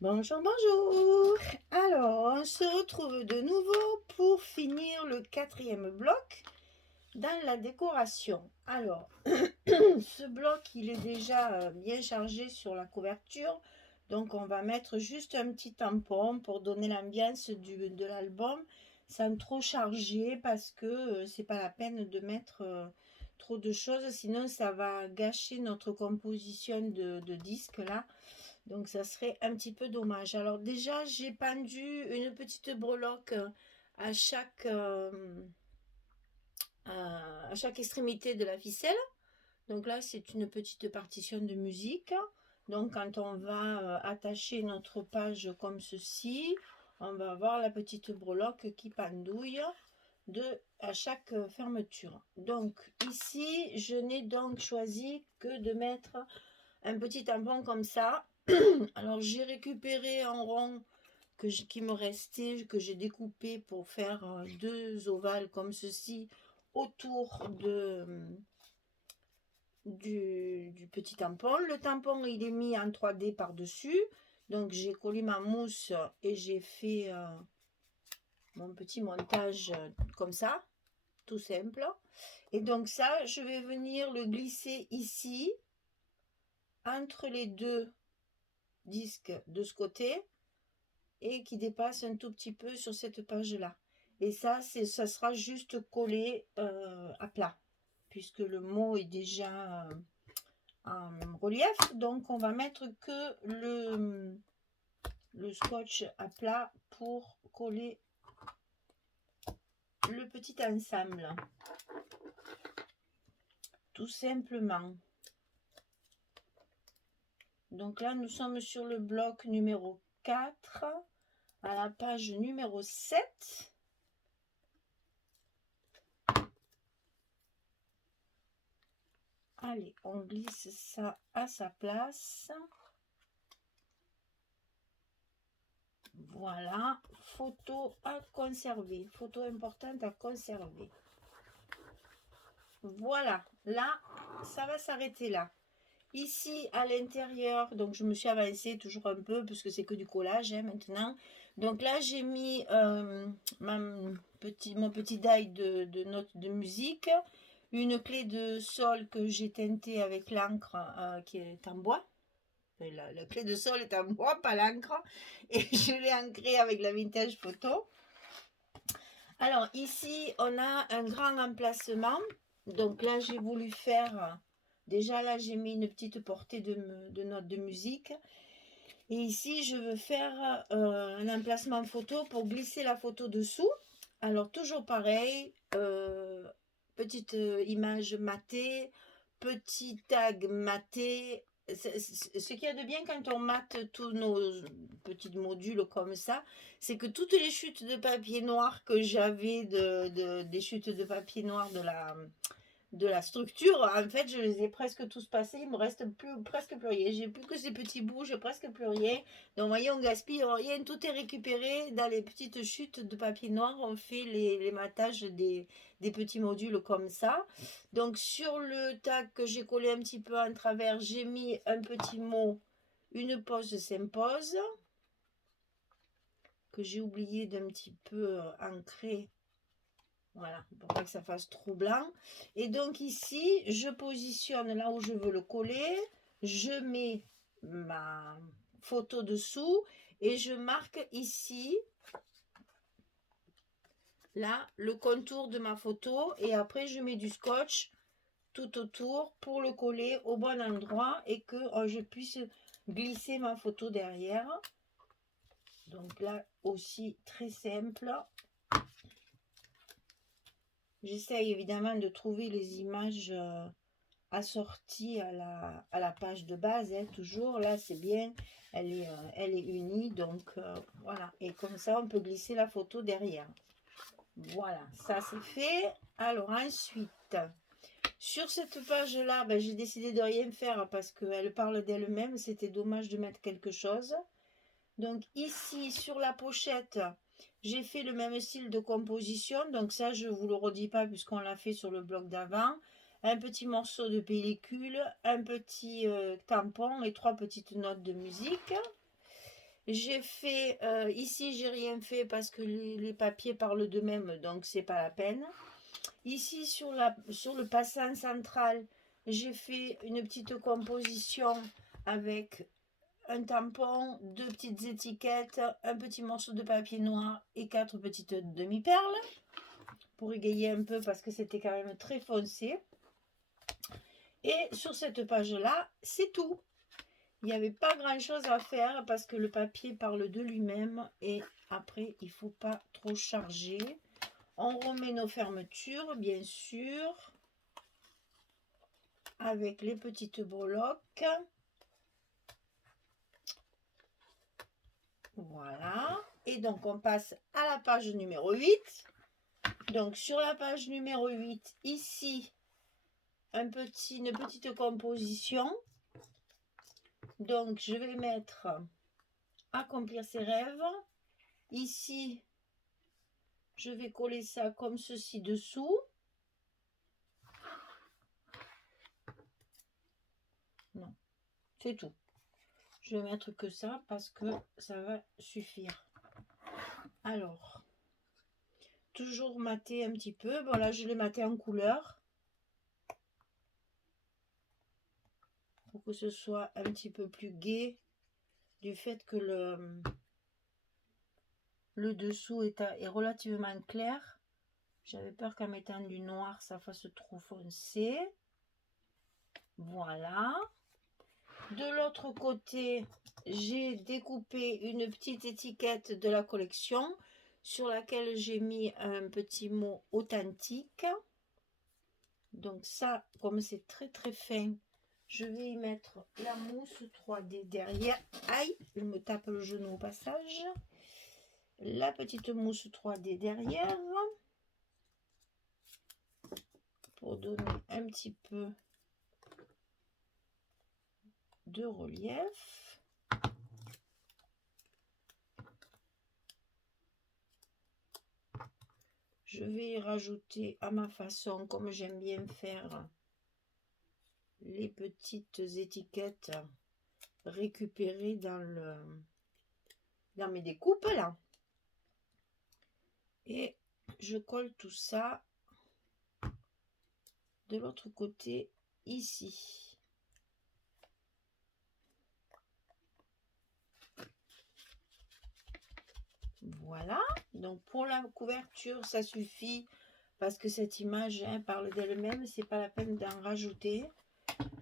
Bonjour, bonjour. Alors, on se retrouve de nouveau pour finir le quatrième bloc dans la décoration. Alors, ce bloc, il est déjà bien chargé sur la couverture. Donc, on va mettre juste un petit tampon pour donner l'ambiance de l'album sans trop charger parce que c'est pas la peine de mettre trop de choses. Sinon, ça va gâcher notre composition de disque là. Donc ça serait un petit peu dommage. Alors déjà, j'ai pendu une petite breloque à chaque, à chaque extrémité de la ficelle. Donc là, c'est une petite partition de musique. Donc quand on va attacher notre page comme ceci, on va avoir la petite breloque qui pendouille à chaque fermeture. Donc ici, je n'ai donc choisi que de mettre un petit tampon comme ça. Alors j'ai récupéré un rond qui me restait, que j'ai découpé pour faire deux ovales comme ceci autour du petit tampon. Le tampon il est mis en 3D par dessus. Donc j'ai collé ma mousse et j'ai fait mon petit montage comme ça, tout simple. Et donc ça, je vais venir le glisser ici, entre les deux disques de ce côté, et qui dépasse un tout petit peu sur cette page là, et ça sera juste collé à plat puisque le mot est déjà en relief. Donc on va mettre que le scotch à plat pour coller le petit ensemble, tout simplement. Donc là nous sommes sur le bloc numéro 4 à la page numéro 7. Allez, on glisse ça à sa place. Voilà, photo à conserver, photo importante à conserver. Voilà, là, ça va s'arrêter là. Ici, à l'intérieur, donc je me suis avancée toujours un peu, puisque c'est que du collage maintenant. Donc là, j'ai mis mon petit die de notes de musique, une clé de sol que j'ai teintée avec l'encre qui est en bois. La clé de sol est en bois, pas l'encre. Et je l'ai ancrée avec la vintage photo. Alors ici, on a un grand emplacement. Donc là, j'ai voulu faire... Déjà là, j'ai mis une petite portée de notes de musique. Et ici, je veux faire un emplacement photo pour glisser la photo dessous. Alors toujours pareil, petite image matée, petit tag maté. Ce qu'il y a de bien quand on mate tous nos petits modules comme ça, c'est que toutes les chutes de papier noir que j'avais des chutes de papier noir de la structure, en fait, je les ai presque tous passés. Il me reste presque plus rien. J'ai plus que ces petits bouts, j'ai presque plus rien. Donc, vous voyez, on gaspille rien. Tout est récupéré dans les petites chutes de papier noir. On fait les matages des petits modules comme ça. Donc, sur le tag que j'ai collé un petit peu en travers, j'ai mis un petit mot, une pause s'impose, que j'ai oublié d'un petit peu ancrer. Voilà, pour pas que ça fasse trop blanc. Et donc ici, je positionne là où je veux le coller. Je mets ma photo dessous et je marque ici, là, le contour de ma photo. Et après, je mets du scotch tout autour pour le coller au bon endroit et que je puisse glisser ma photo derrière. Donc là aussi, très simple. J'essaye évidemment de trouver les images assortie à la page de base, hein, toujours. Là, c'est bien, elle est unie. Donc, voilà. Et comme ça, on peut glisser la photo derrière. Voilà, ça c'est fait. Alors, ensuite, sur cette page-là, ben, j'ai décidé de rien faire parce qu'elle parle d'elle-même. C'était dommage de mettre quelque chose. Donc, ici, sur la pochette, j'ai fait le même style de composition. Donc, ça, je ne vous le redis pas puisqu'on l'a fait sur le bloc d'avant. Un petit morceau de pellicule, un petit tampon et trois petites notes de musique. J'ai fait, ici j'ai rien fait parce que les papiers parlent d'eux-mêmes, donc c'est pas la peine. Ici sur le bassin central, j'ai fait une petite composition avec un tampon, 2 petites étiquettes, un petit morceau de papier noir et 4 petites demi-perles pour égayer un peu parce que c'était quand même très foncé. Et sur cette page-là, c'est tout. Il n'y avait pas grand-chose à faire parce que le papier parle de lui-même et après, il ne faut pas trop charger. On remet nos fermetures, bien sûr, avec les petites breloques. Voilà. Et donc, on passe à la page numéro 8. Donc, sur la page numéro 8, ici, une petite composition. Donc, je vais mettre accomplir ses rêves. Ici, je vais coller ça comme ceci dessous. Non, c'est tout. Je vais mettre que ça parce que ça va suffire. Alors, toujours mater un petit peu. Voilà, je l'ai maté en couleur. Pour que ce soit un petit peu plus gai. Du fait que le dessous est relativement clair. J'avais peur qu'en mettant du noir, ça fasse trop foncé. Voilà. De l'autre côté, j'ai découpé une petite étiquette de la collection sur laquelle j'ai mis un petit mot authentique. Donc ça, comme c'est très très fin, je vais y mettre la mousse 3D derrière. Aïe, je me tape le genou au passage. La petite mousse 3D derrière. Pour donner un petit peu de relief. Je vais y rajouter à ma façon, comme j'aime bien faire, les petites étiquettes récupérées dans mes découpes là. Et je colle tout ça de l'autre côté ici. Voilà, donc pour la couverture ça suffit parce que cette image parle d'elle-même, c'est pas la peine d'en rajouter.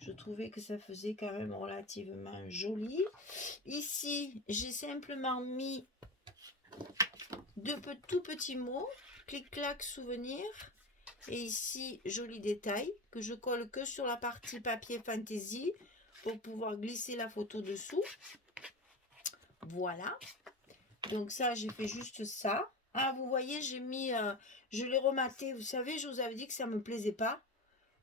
Je trouvais que ça faisait quand même relativement joli. Ici j'ai simplement mis tout petits mots, clic-clac souvenir, et ici joli détail que je colle que sur la partie papier fantaisie pour pouvoir glisser la photo dessous. Voilà. Donc ça, j'ai fait juste ça. Ah, vous voyez, j'ai mis, je l'ai rematé. Vous savez, je vous avais dit que ça me plaisait pas,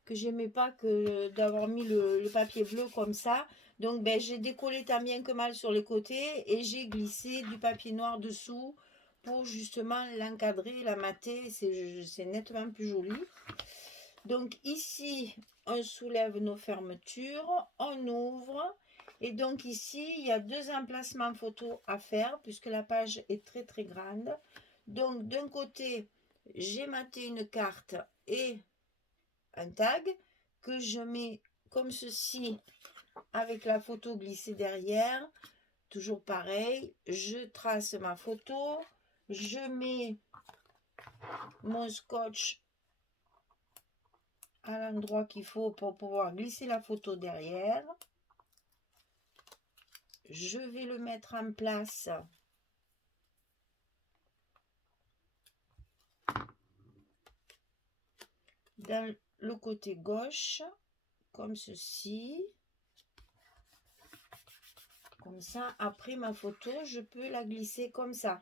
que j'aimais pas que d'avoir mis le papier bleu comme ça. Donc, ben, j'ai décollé tant bien que mal sur les côtés et j'ai glissé du papier noir dessous pour justement l'encadrer, la mater. C'est nettement plus joli. Donc ici, on soulève nos fermetures, on ouvre. Et donc ici, il y a 2 emplacements photos à faire puisque la page est très très grande. Donc d'un côté, j'ai maté une carte et un tag que je mets comme ceci avec la photo glissée derrière. Toujours pareil, je trace ma photo, je mets mon scotch à l'endroit qu'il faut pour pouvoir glisser la photo derrière. Je vais le mettre en place dans le côté gauche, comme ceci. Comme ça, après ma photo, je peux la glisser comme ça.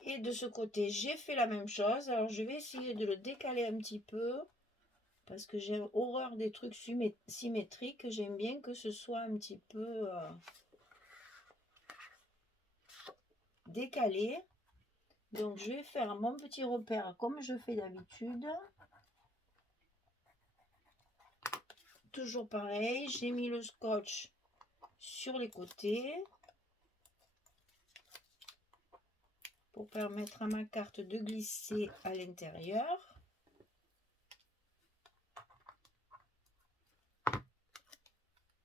Et de ce côté, j'ai fait la même chose. Alors, je vais essayer de le décaler un petit peu parce que j'ai horreur des trucs symétriques. J'aime bien que ce soit un petit peu décalé. Donc, je vais faire mon petit repère comme je fais d'habitude. Toujours pareil, j'ai mis le scotch sur les côtés. pour permettre à ma carte de glisser à l'intérieur.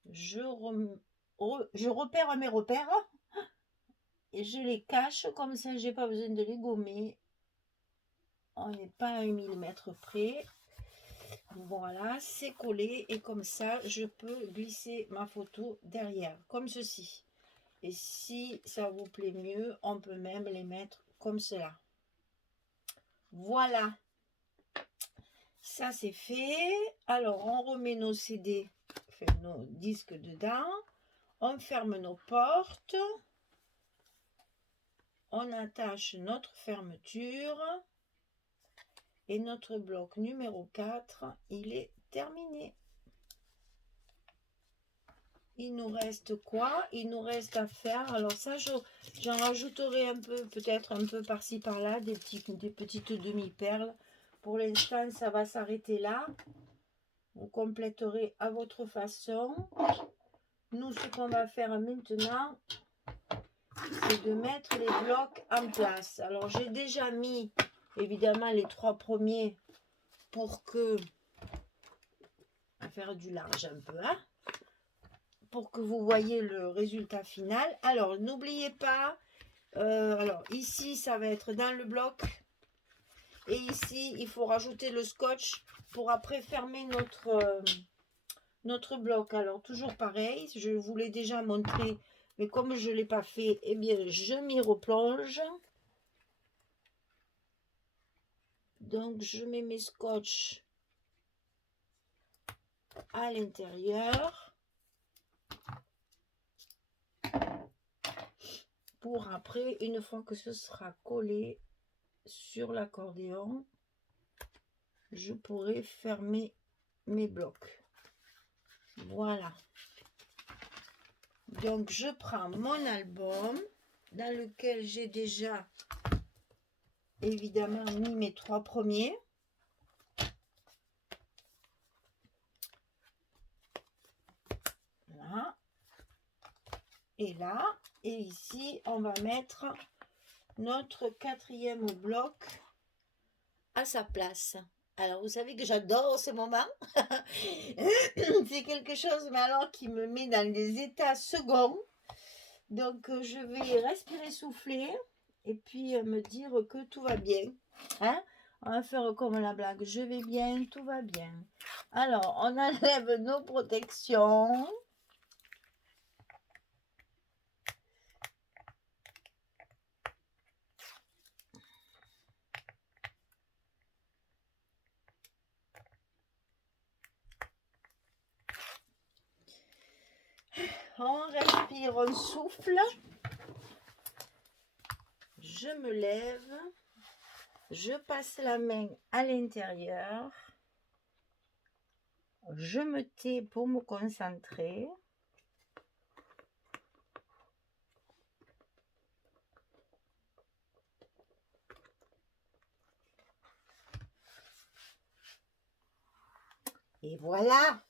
Je repère mes repères et je les cache, comme ça j'ai pas besoin de les gommer. On n'est pas à 1 mm près. Voilà, c'est collé et comme ça je peux glisser ma photo derrière, comme ceci. Et si ça vous plaît mieux, on peut même les mettre comme cela. Voilà, ça c'est fait. Alors on remet nos CD, enfin, nos disques dedans. On ferme nos portes. On attache notre fermeture. Et notre bloc numéro 4, il est terminé. Il nous reste quoi? Il nous reste à faire, alors ça j'en rajouterai un peu, peut-être un peu par-ci par-là, des petites demi-perles. Pour l'instant ça va s'arrêter là. Vous compléterez à votre façon. Nous, ce qu'on va faire maintenant, c'est de mettre les blocs en place. Alors j'ai déjà mis évidemment les 3 premiers pour que, à faire du large un peu, hein, pour que vous voyez le résultat final. Alors n'oubliez pas, alors ici ça va être dans le bloc et ici il faut rajouter le scotch pour après fermer notre bloc. Alors toujours pareil, je vous l'ai déjà montré, mais comme je ne l'ai pas fait, eh bien je m'y replonge. Donc je mets mes scotch à l'intérieur pour après, une fois que ce sera collé sur l'accordéon, je pourrai fermer mes blocs. Voilà. Donc je prends mon album dans lequel j'ai déjà évidemment mis mes 3 premiers. Là. Et là. Et ici, on va mettre notre 4e bloc à sa place. Alors, vous savez que j'adore ce moment. C'est quelque chose, mais alors, qui me met dans des états seconds. Donc, je vais respirer, souffler, et puis me dire que tout va bien. Hein? On va faire comme la blague. Je vais bien, tout va bien. Alors, on enlève nos protections. On respire, on souffle. Je me lève. Je passe la main à l'intérieur. Je me tais pour me concentrer. Et voilà.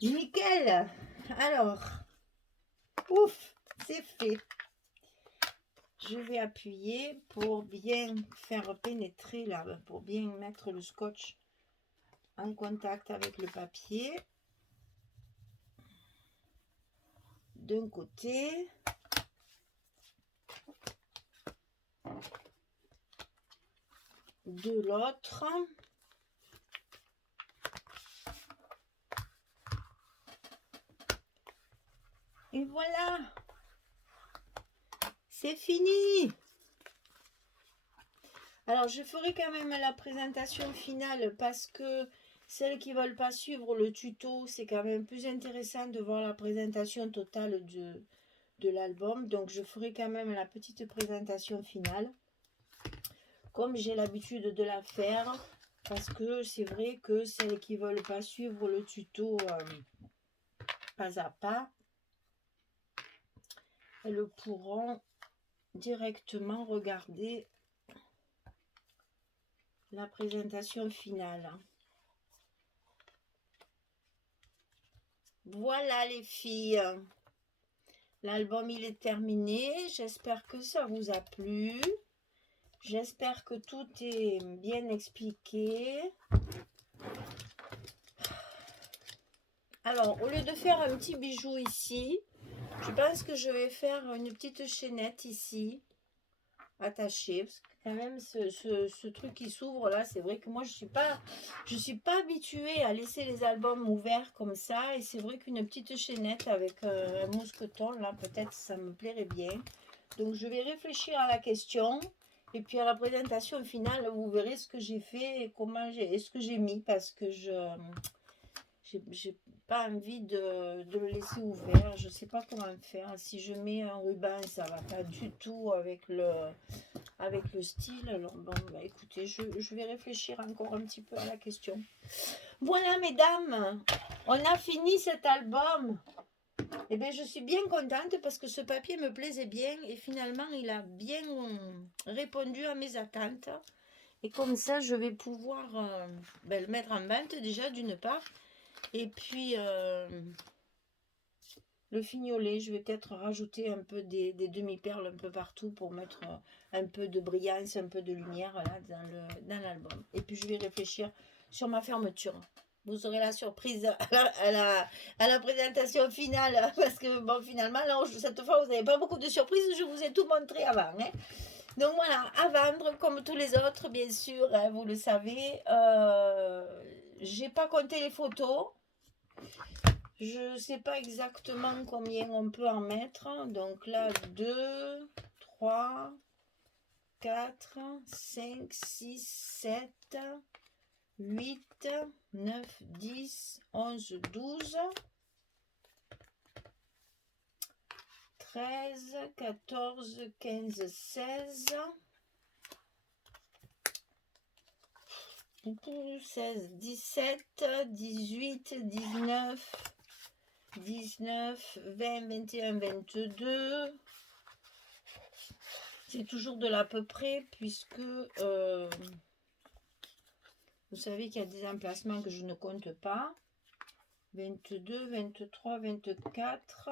Nickel. Alors, ouf, c'est fait. Je vais appuyer pour bien faire pénétrer là, pour bien mettre le scotch en contact avec le papier. D'un côté. De l'autre. Et voilà. C'est fini. Alors, je ferai quand même la présentation finale parce que celles qui ne veulent pas suivre le tuto, c'est quand même plus intéressant de voir la présentation totale de l'album. Donc, je ferai quand même la petite présentation finale, comme j'ai l'habitude de la faire, parce que c'est vrai que celles qui ne veulent pas suivre le tuto pas à pas, elles pourront directement regarder la présentation finale. Voilà les filles, L'album, il est terminé. J'espère que ça vous a plu. J'espère que tout est bien expliqué. Alors, au lieu de faire un petit bijou ici, je pense que je vais faire une petite chaînette ici, attachée. Parce que quand même, ce truc qui s'ouvre là, c'est vrai que moi, je suis pas habituée à laisser les albums ouverts comme ça. Et c'est vrai qu'une petite chaînette avec un mousqueton, là, peut-être ça me plairait bien. Donc, je vais réfléchir à la question. Et puis, à la présentation finale, vous verrez ce que j'ai fait et ce que j'ai mis. Parce que j'ai pas envie de le laisser ouvert. Je sais pas comment faire. Si je mets un ruban, ça va pas du tout avec le style. Alors bon, bah écoutez, je vais réfléchir encore un petit peu à la question. Voilà, mesdames, on a fini cet album. Et bien, je suis bien contente parce que ce papier me plaisait bien et finalement, il a bien répondu à mes attentes. Et comme ça, je vais pouvoir le mettre en vente déjà d'une part. Et puis, le fignolet, je vais peut-être rajouter un peu des demi-perles un peu partout pour mettre un peu de brillance, un peu de lumière là, dans l'album. Et puis, je vais réfléchir sur ma fermeture. Vous aurez la surprise à la présentation finale. Parce que, bon, finalement, là, cette fois, vous n'avez pas beaucoup de surprises. Je vous ai tout montré avant. Hein. Donc, voilà, à vendre comme tous les autres, bien sûr. Hein, vous le savez. J'ai pas compté les photos. Je ne sais pas exactement combien on peut en mettre. Donc là, 2, 3, 4, 5, 6, 7, 8, 9, 10, 11, 12, 13, 14, 15, 16, 16, 17, 18, 19, 19, 20, 21, 22. C'est toujours de l'à peu près puisque vous savez qu'il y a des emplacements que je ne compte pas. 22, 23, 24,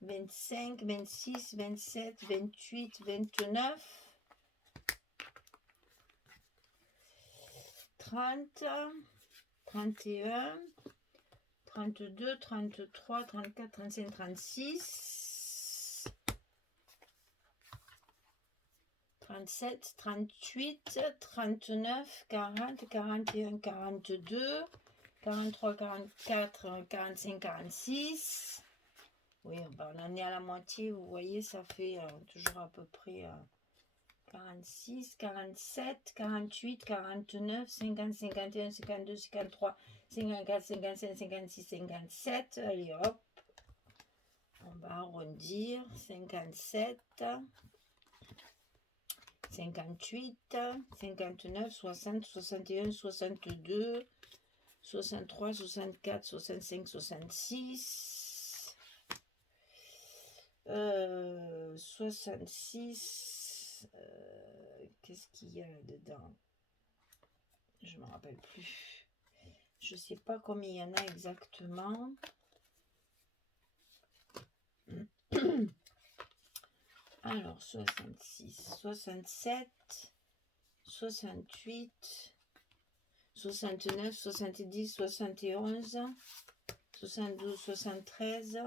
25, 26, 27, 28, 29, 30, 31, 32, 33, 34, 35, 36, 37, 38, 39, 40, 41, 42, 43, 44, 45, 46. Oui, on en est à la moitié, vous voyez, ça fait toujours à peu près 46, 47, 48, 49, 50, 51, 52, 53, 54, 55, 56, 57. Allez hop, on va arrondir. 57, 58, 59, 60, 61, 62, 63, 64, 65, 66, 66. Qu'est-ce qu'il y a là-dedans? Je ne me rappelle plus. Je ne sais pas combien il y en a exactement. Alors, 66, 67, 68, 69, 70, 71, 72, 73.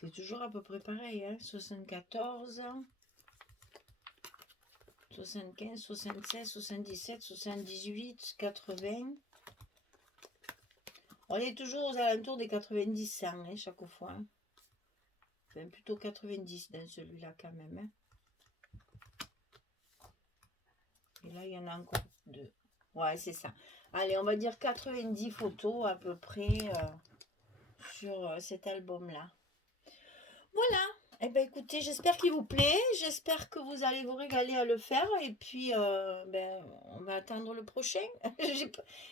C'est toujours à peu près pareil, hein? 74, 75, 76, 77, 78, 80. On est toujours aux alentours des 90 100 hein, chaque fois. Hein. Enfin, plutôt 90 dans celui-là quand même. Hein. Et là, il y en a encore deux. Ouais, c'est ça. Allez, on va dire 90 photos à peu près sur cet album-là. Voilà. Eh bien, écoutez, j'espère qu'il vous plaît. J'espère que vous allez vous régaler à le faire. Et puis, on va attendre le prochain.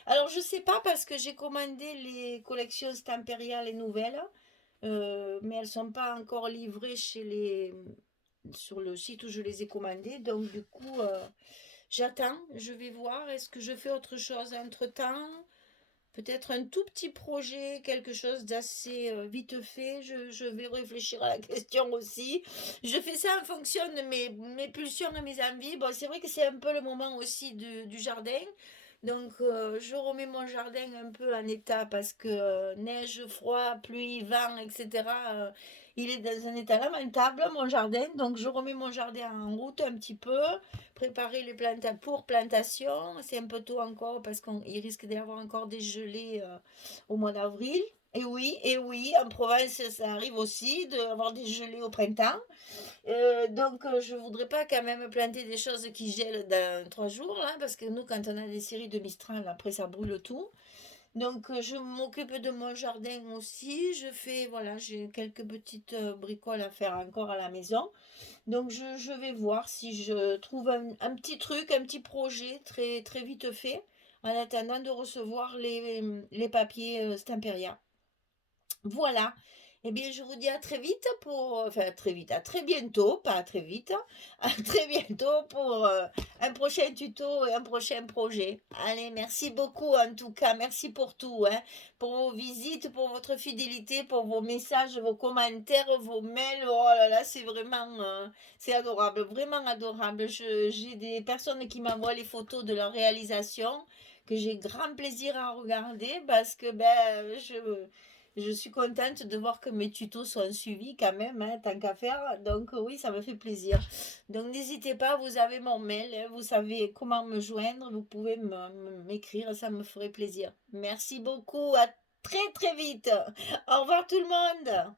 Alors, je ne sais pas parce que j'ai commandé les collections Stamperial et nouvelles. Mais elles ne sont pas encore livrées chez sur le site où je les ai commandés. Donc du coup, j'attends, je vais voir. Est-ce que je fais autre chose entre-temps? Peut-être un tout petit projet, quelque chose d'assez vite fait. Je vais réfléchir à la question aussi. Je fais ça en fonction de mes pulsions et mes envies. Bon, c'est vrai que c'est un peu le moment aussi du jardin. Donc, je remets mon jardin un peu en état parce que neige, froid, pluie, vent, etc. Il est dans un état lamentable, mon jardin. Donc, je remets mon jardin en route un petit peu, préparer les plantes pour plantation. C'est un peu tôt encore parce qu'il risque d'y avoir encore des gelées au mois d'avril. Et oui, en Provence, ça arrive aussi d'avoir des gelées au printemps. Donc, je voudrais pas quand même planter des choses qui gèlent dans 3 jours, là, parce que nous, quand on a des séries de Mistral, après, ça brûle tout. Donc, je m'occupe de mon jardin aussi. Je fais, voilà, j'ai quelques petites bricoles à faire encore à la maison. Donc, je vais voir si je trouve un petit truc, un petit projet très, très vite fait, en attendant de recevoir les papiers Stamperia. Voilà. Eh bien, je vous dis à très vite enfin, très vite, à très bientôt, pas à très vite, à très bientôt pour un prochain tuto et un prochain projet. Allez, merci beaucoup en tout cas, merci pour tout, hein, pour vos visites, pour votre fidélité, pour vos messages, vos commentaires, vos mails. Oh là là, c'est vraiment, c'est adorable, vraiment adorable. J'ai des personnes qui m'envoient les photos de leur réalisation que j'ai grand plaisir à regarder parce que ben, je suis contente de voir que mes tutos sont suivis quand même, hein, tant qu'à faire. Donc oui, ça me fait plaisir. Donc n'hésitez pas, vous avez mon mail, hein, vous savez comment me joindre, vous pouvez m'écrire, ça me ferait plaisir. Merci beaucoup, à très très vite. Au revoir tout le monde.